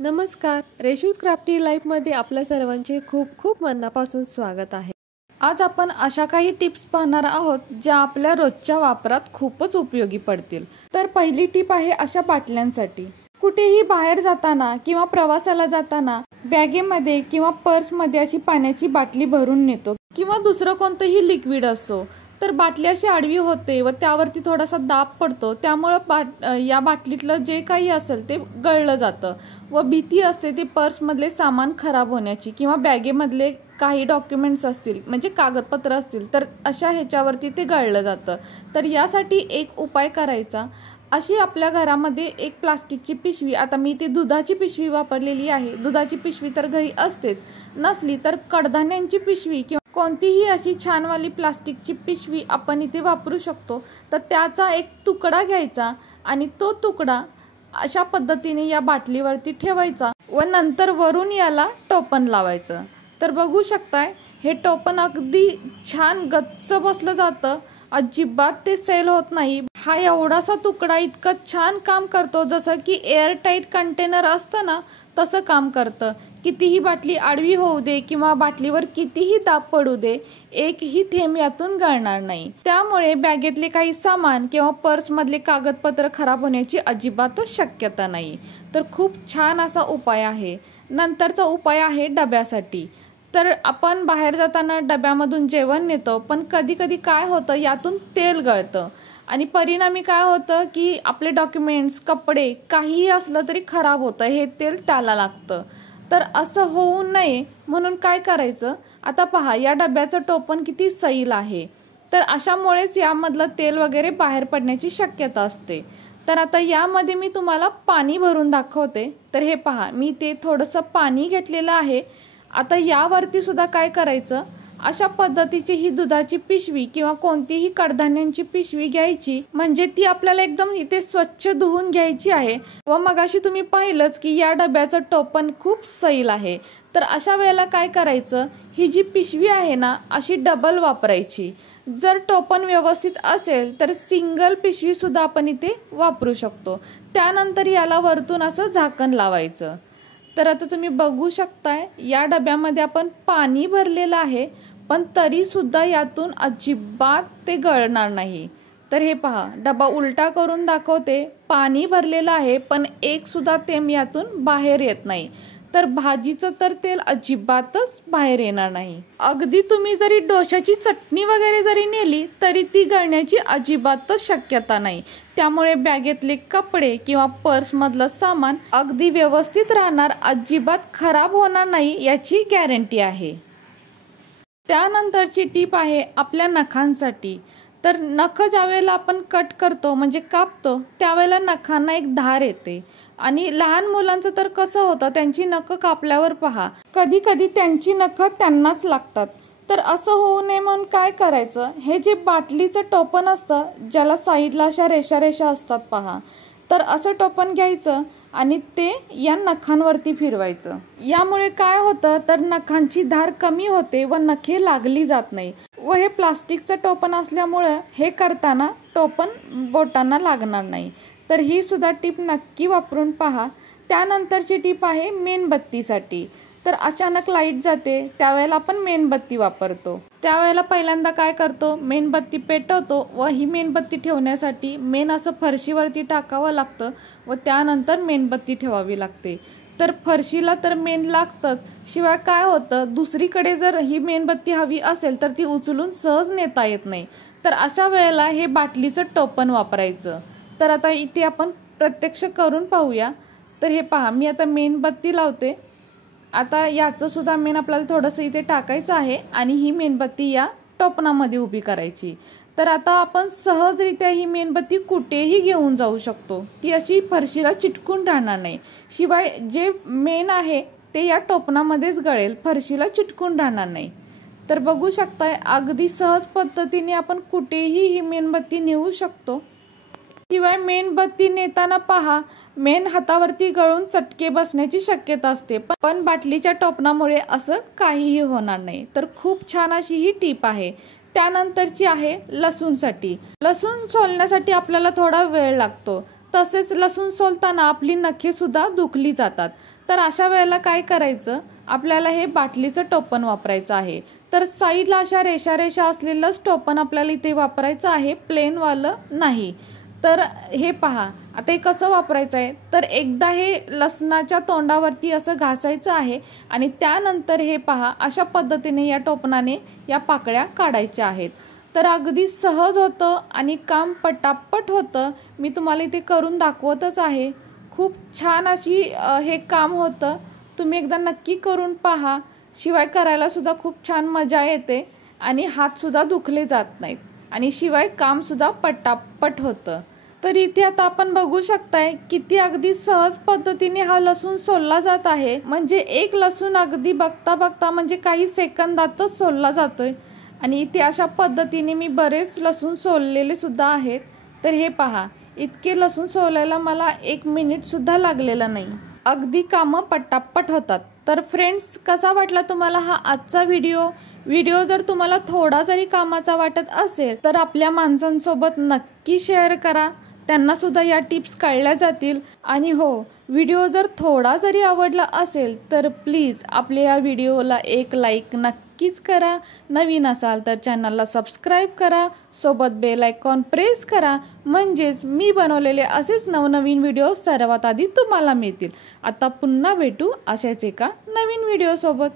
नमस्कार, रेशूज क्राफ्टी लाईफमध्ये आपल्या सर्वांचे खूप खूप मनापासून स्वागत आहे। आज आपण अशा काही टिप्स पाहणार आहोत ज्या आपल्या रोजच्या वापरात खूपच उपयोगी पडतील। तर पहिली टिप आहे अशा बाटल्यांसाठी। कुठेही बाहेर जाताना किंवा प्रवासाला जाताना बॅगेमध्ये किंवा पर्समध्ये अशी पाण्याची बाटली भरून नेतो किंवा दुसरं कोणतंही लिक्विड असो, तर बाटली अशी आडवी होते व त्यावरती थोडासा दाब पडतो, त्यामुळे या बाटलीतलं जे काही असेल ते गळलं जातं व भीती असते ती पर्समधले सामान खराब होण्याची किंवा बॅगेमधले काही डॉक्युमेंट्स असतील म्हणजे कागदपत्र असतील तर अशा ह्याच्यावरती ते गळलं जातं। तर यासाठी एक उपाय करायचा, अशी आपल्या घरामध्ये एक प्लास्टिकची पिशवी, आता मी ती दुधाची पिशवी वापरलेली आहे। दुधाची पिशवी तर घरी असतेच, नसली तर कडधान्यांची पिशवी किंवा कोणतीही अशी छानवाली प्लास्टिकची पिशवी आपण इथे वापरू शकतो। तर त्याचा एक तुकडा घ्यायचा आणि तो तुकडा अशा पद्धतीने या बाटलीवरती ठेवायचा व नंतर वरून याला टोपण लावायचं। तर बघू शकताय हे टोपण अगदी छान गच्च बसलं जातं, अजिबात ते सेल होत नाही। हा एवढासा तुकडा इतकं छान काम करतो जसं की एअर टाईट कंटेनर असतं ना तसं काम करतं। कितीही बाटली आडवी होऊ दे किंवा बाटलीवर कितीही दाब पडू दे, एकही थेंब यातून गळणार नाही। त्यामुळे बॅगेतले काही सामान किंवा पर्समधले कागदपत्र खराब होण्याची अजिबातच शक्यता नाही। तर खूप छान असा उपाय आहे। नंतरचा उपाय आहे डब्यासाठी। तर आपण बाहेर जाताना डब्यामधून जेवण नेतो, पण कधी कधी काय होतं यातून तेल गळतं आणि परिणामी काय होतं की आपले डॉक्युमेंट्स, कपडे काहीही असलं तरी खराब होतं, हे तेल त्याला लागतं। तर असं होऊ नये म्हणून काय करायचं, आता पहा या डब्याचं टोपण किती सैल आहे, तर अशामुळेच यामधलं तेल वगैरे बाहेर पडण्याची शक्यता असते। तर आता यामध्ये मी तुम्हाला पाणी भरून दाखवते। तर हे पहा, मी ते थोडंसं पाणी घेतलेलं आहे। आता यावरती सुद्धा काय करायचं, अशा पद्धतीची ही दुधाची पिशवी किंवा कोणतीही कडधान्यांची पिशवी घ्यायची, म्हणजे ती आपल्याला एकदम इथे स्वच्छ धुवून घ्यायची आहे। व मगाशी तुम्ही पाहिलंच की या डब्याचं टोपण खूप सैल आहे। तर अशा वेळेला काय करायचं, ही जी पिशवी आहे ना अशी डबल वापरायची। जर टोपण व्यवस्थित असेल तर सिंगल पिशवी सुद्धा आपण इथे वापरू शकतो। त्यानंतर याला वरतून असं झाकण लावायचं। तर आता तुम्ही बघू शकताय या डब्यामध्ये आपण पाणी भरलेलं आहे, पण तरी सुद्धा यातून अजिबात ते गळणार नाही। तर हे पहा, डबा उलटा करून दाखवते, पाणी भरलेलं आहे पण एक सुद्धा थेंब यातून बाहेर येत नाही। तर भाजीचं तर तेल अजिबातच बाहेर येणार नाही। अगदी तुम्ही जरी डोशाची चटणी वगैरे जरी नेली तरी ती गळण्याची अजिबातच शक्यता नाही। त्यामुळे बॅगेतले कपडे किंवा पर्स मधलं सामान अगदी व्यवस्थित राहणार, अजिबात खराब होणार नाही याची गॅरंटी आहे। त्यानंतरची टीप आहे आपल्या नखांसाठी। तर नख ज्यावेळेला आपण कट करतो म्हणजे कापतो त्यावेळेला नखांना एक धार येते आणि लहान मुलांचं तर कसं होतं, त्यांची नख कापल्यावर पहा कधी कधी त्यांची नख त्यांनाच लागतात। तर असं होऊ नये म्हणून काय करायचं, हे जे बाटलीचं टोपण असतं ज्याला साईडला अशा रेषा रेषा असतात पहा, तर असं टोपण घ्यायचं आणि ते या नखांवरती फिरवायचं। यामुळे काय होतं, तर नखांची धार कमी होते व नखे लागली जात नाही व हे प्लास्टिकचं टोपण असल्यामुळे हे करताना टोपण बोटांना लागणार नाही। तर ही सुद्धा टीप नक्की वापरून पहा। त्यानंतरची टीप आहे मेणबत्तीसाठी। तर अचानक लाईट जाते त्यावेळेला आपण मेणबत्ती वापरतो, त्यावेळेला पहिल्यांदा काय करतो, मेणबत्ती पेटवतो व ही मेणबत्ती ठेवण्यासाठी मेण असं फरशीवरती टाकावं लागतं व त्यानंतर मेणबत्ती ठेवावी लागते। तर फरशीला तर मेण लागतंच, शिवाय काय होतं दुसरीकडे जर ही मेणबत्ती हवी असेल तर ती उचलून सहज नेता येत नाही। तर अशा वेळेला हे बाटलीचं टोपण वापरायचं। तर आता इथे आपण प्रत्यक्ष करून पाहूया। तर हे पहा, मी आता मेणबत्ती लावते। आता याचं सुद्धा मेण आपल्याला थोडंसं इथे टाकायचं आहे आणि ही मेणबत्ती या टोपणामध्ये उभी करायची। तर आता आपण सहजरित्या ही मेणबत्ती कुठेही घेऊन जाऊ शकतो, ती अशी फरशीला चिटकून राहणार नाही। शिवाय जे मेण आहे ते या टोपणामध्येच गळेल, फरशीला चिटकून राहणार नाही। तर बघू शकताय अगदी सहज पद्धतीने आपण कुठेही ही मेणबत्ती नेऊ शकतो। शिवाय मेणबत्ती नेताना पहा, मेण हातावरती गळून चटके बसण्याची शक्यता असते, पण बाटलीच्या टोपणामुळे असं काहीही होणार नाही। तर खूप छान अशी ही टीप आहे। त्यानंतरची आहे लसूणसाठी। लसूण सोलण्यासाठी आपल्याला थोडा वेळ लागतो, तसेच लसूण सोलताना आपली नखे सुद्धा दुखली जातात. तर अशा वेळेला काय करायचं, आपल्याला हे बाटलीचं टोपण वापरायचं आहे. तर साईडला अशा रेषा रेषा असलेलंच टोपण आपल्याला इथे वापरायचं आहे, प्लेन वालं नाही. तर हे पहा, आता हे कसं वापरायचं आहे, तर एकदा हे लसणाच्या तोंडावरती असं घासायचं आहे आणि त्यानंतर हे पहा अशा पद्धतीने या टोपणाने या पाकळ्या काढायच्या आहेत. तर अगदी सहज होतं आणि काम पटापट होतं. मी तुम्हाला इथे करून दाखवतच आहे. खूप छान अशी हे काम होतं. तुम्ही एकदा नक्की करून पहा. शिवाय करायला सुद्धा खूप छान मजा येते आणि हात सुद्धा दुखले जात नाहीत आणि शिवाय काम सुद्धा पटापट होतं. तर इथे आता आपण बघू शकताय किती अगदी सहज पद्धतीने हा लसूण सोलला जात आहे. म्हणजे एक लसूण अगदी बघता बघता म्हणजे काही सेकंदातच सोलला जातोय आणि इथे अशा पद्धतीने मी बरेच लसूण सोललेले सुद्धा आहेत. तर हे पहा, इतके लसूण सोलायला मला 1 मिनिट सुद्धा लागलेला नाही. अगदी कामं पटापट होतात. तर फ्रेंड्स, कसा वाटला तुम्हाला हा आजचा व्हिडिओ जर तुम्हाला थोडा जरी कामाचा वाटत असेल तर आपल्या माणसांसोबत नक्की शेअर करा. त्यांना सुद्धा या टिप्स कळल्या जातील. आणि हो, व्हिडिओ जर थोडा जरी आवडला असेल तर प्लीज आपल्या या व्हिडिओला एक लाईक नक्कीच करा. नवीन असाल तर चॅनलला सबस्क्राईब करा, सोबत बेल आयकॉन प्रेस करा, म्हणजेच मी बनवलेले असेच नवनवीन व्हिडिओ सर्वात आधी तुम्हाला मिळतील. आता पुन्हा भेटू अशाच एका नवीन व्हिडिओ सोबत.